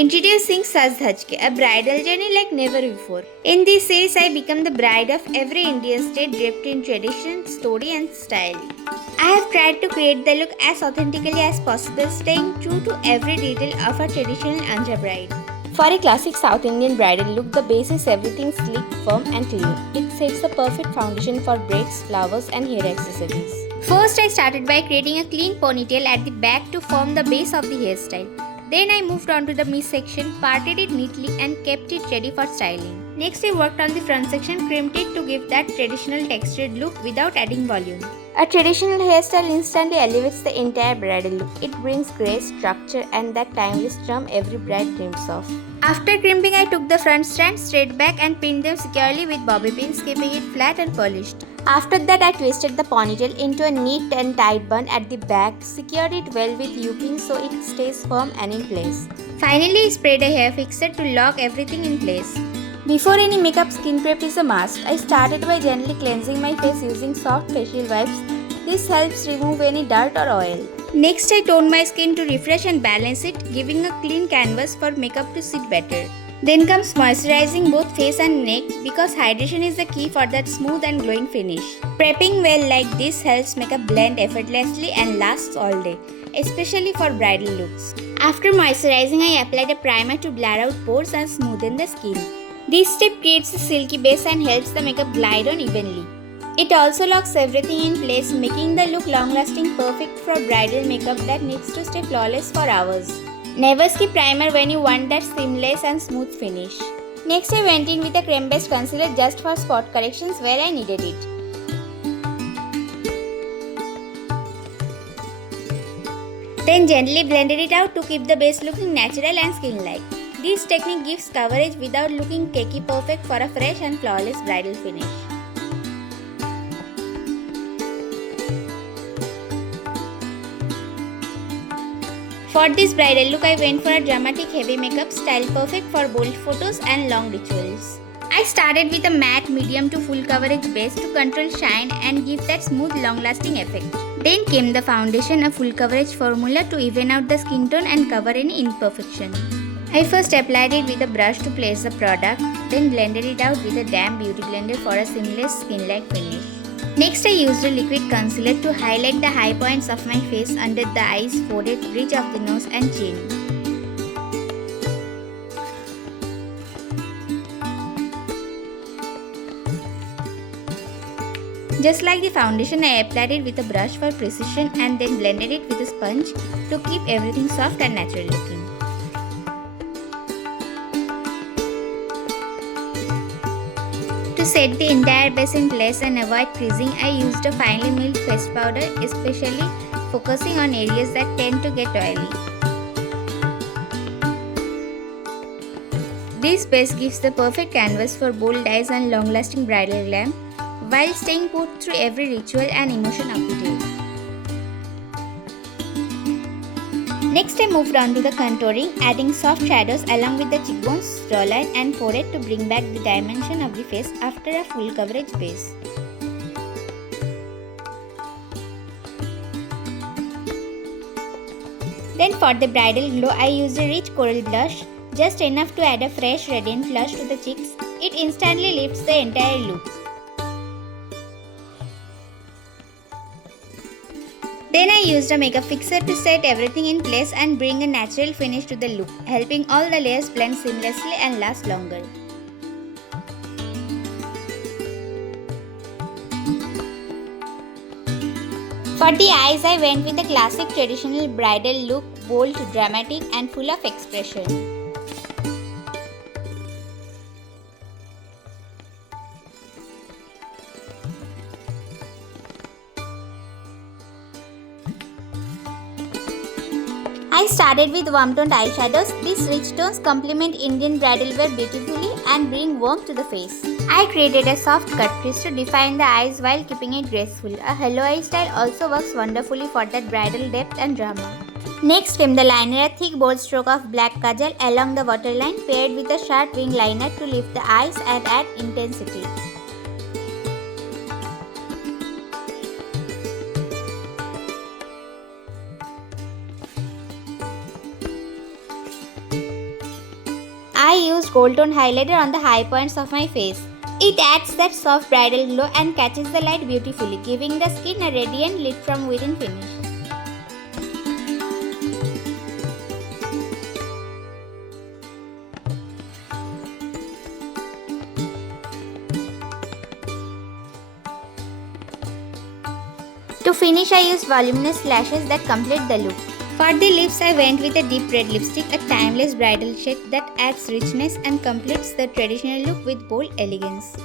Introducing Saaj Dhaaj Ke, a bridal journey like never before. In this series, I become the bride of every Indian state draped in tradition, story, and style. I have tried to create the look as authentically as possible, staying true to every detail of a traditional Andhra bride. For a classic South Indian bridal look, the base is everything sleek, firm, and clean. It sets the perfect foundation for braids, flowers, and hair accessories. First, I started by creating a clean ponytail at the back to form the base of the hairstyle. Then I moved on to the midsection, parted it neatly and kept it ready for styling. Next I worked on the front section, crimped it to give that traditional textured look without adding volume. A traditional hairstyle instantly elevates the entire bridal look. It brings grace, structure and that timeless charm every bride dreams of. After crimping, I took the front strands straight back and pinned them securely with bobby pins, keeping it flat and polished. After that, I twisted the ponytail into a neat and tight bun at the back, secured it well with U-pins so it stays firm and in place. Finally, I sprayed a hair fixer to lock everything in place. Before any makeup, skin prep is a must. I started by gently cleansing my face using soft facial wipes. This helps remove any dirt or oil. Next, I toned my skin to refresh and balance it, giving a clean canvas for makeup to sit better. Then comes moisturizing both face and neck because hydration is the key for that smooth and glowing finish. Prepping well like this helps makeup blend effortlessly and lasts all day, especially for bridal looks. After moisturizing, I applied a primer to blur out pores and smoothen the skin. This step creates a silky base and helps the makeup glide on evenly. It also locks everything in place, making the look long-lasting, perfect for bridal makeup that needs to stay flawless for hours. Never skip primer when you want that seamless and smooth finish. Next, I went in with a creme-based concealer just for spot corrections where I needed it. Then gently blended it out to keep the base looking natural and skin-like. This technique gives coverage without looking cakey, perfect for a fresh and flawless bridal finish. For this bridal look, I went for a dramatic heavy makeup style perfect for bold photos and long rituals. I started with a matte medium to full coverage base to control shine and give that smooth long-lasting effect. Then came the foundation, a full coverage formula to even out the skin tone and cover any imperfection. I first applied it with a brush to place the product, then blended it out with a damp beauty blender for a seamless skin-like finish. Next, I used a liquid concealer to highlight the high points of my face under the eyes, forehead, bridge of the nose and chin. Just like the foundation, I applied it with a brush for precision and then blended it with a sponge to keep everything soft and natural looking. To set the entire base in place and avoid creasing, I used a finely milled face powder, especially focusing on areas that tend to get oily. This base gives the perfect canvas for bold eyes and long-lasting bridal glam, while staying put through every ritual and emotion of the day. Next, I moved on to the contouring, adding soft shadows along with the cheekbones, jawline and forehead to bring back the dimension of the face after a full coverage base. Then for the bridal glow, I used a rich coral blush, just enough to add a fresh radiant flush to the cheeks. It instantly lifts the entire look. Then I used a makeup fixer to set everything in place and bring a natural finish to the look, helping all the layers blend seamlessly and last longer. For the eyes, I went with the classic traditional bridal look, bold, dramatic and full of expression. I started with warm-toned eyeshadows. These rich tones complement Indian bridal wear beautifully and bring warmth to the face. I created a soft cut crease to define the eyes while keeping it graceful. A hello eye style also works wonderfully for that bridal depth and drama. Next came the liner, a thick bold stroke of black kajal along the waterline paired with a sharp wing liner to lift the eyes and add intensity. I used gold tone highlighter on the high points of my face. It adds that soft bridal glow and catches the light beautifully, giving the skin a radiant lit from within finish. To finish, I used voluminous lashes that complete the look. For the lips, I went with a deep red lipstick, a timeless bridal shade that adds richness and completes the traditional look with bold elegance.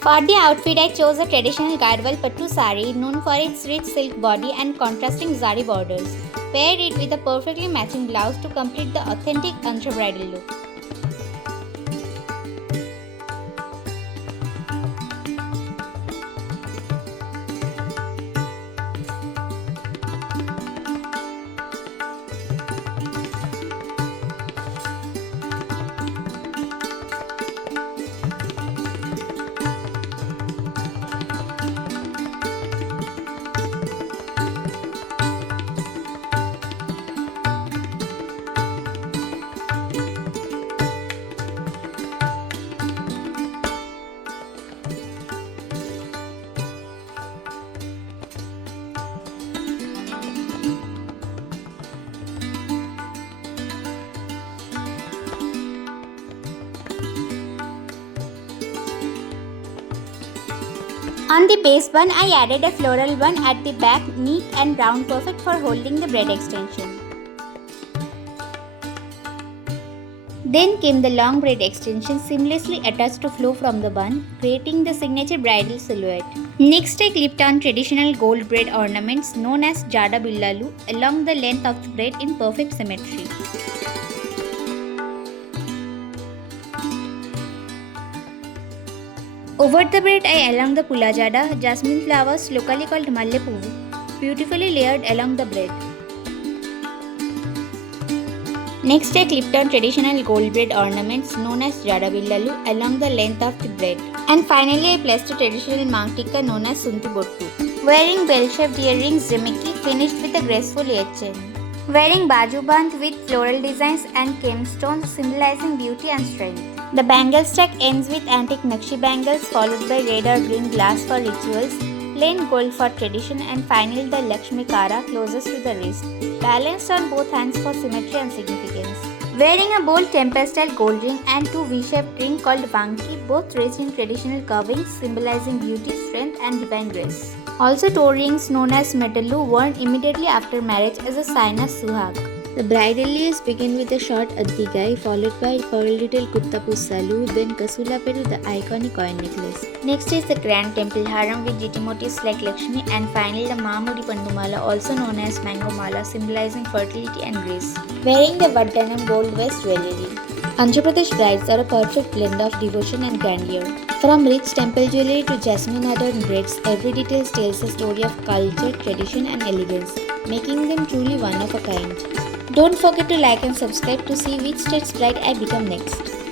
For the outfit, I chose a traditional Gadwal Pattu saree known for its rich silk body and contrasting zari borders. Paired it with a perfectly matching blouse to complete the authentic Andhra bridal look. On the base bun, I added a floral bun at the back, neat and round, perfect for holding the braid extension. Then came the long braid extension seamlessly attached to flow from the bun, creating the signature bridal silhouette. Next, I clipped on traditional gold braid ornaments known as Jada Billalu along the length of the braid in perfect symmetry. Over the braid, I along the Poola Jada, jasmine flowers locally called Metelu, beautifully layered along the braid. Next, I clipped on traditional gold braid ornaments known as Jada Billalu along the length of the braid. And finally, I placed a traditional mantika known as Bottu. Wearing bell-shaped earrings, Jimiki finished with a graceful ear chain. Wearing baju band with floral designs and gemstones symbolizing beauty and strength. The bangle stack ends with antique Nakshi bangles followed by red or green glass for rituals, plain gold for tradition, and finally the Lakshmi Haram closest to the wrist, balanced on both hands for symmetry and significance. Wearing a bold temple-style gold ring and two V-shaped rings called Vanki, both rich in traditional carvings symbolizing beauty, strength, and divine grace. Also toe rings known as Metelu worn immediately after marriage as a sign of suhag. The bridal layers begin with a short Addigai followed by pearl little Guttapusalu, then Kasulaperu, the iconic coin necklace. Next is the grand temple haram with jiti motifs like Lakshmi, and finally the Mamudi Pandumala, also known as mango mala, symbolizing fertility and grace. Wearing the Vaddanam gold vest jewellery. Andhra Pradesh brides are a perfect blend of devotion and grandeur. From rich temple jewellery to jasmine adorned braids, every detail tells a story of culture, tradition and elegance, making them truly one of a kind. Don't forget to like and subscribe to see which state's bride I become next.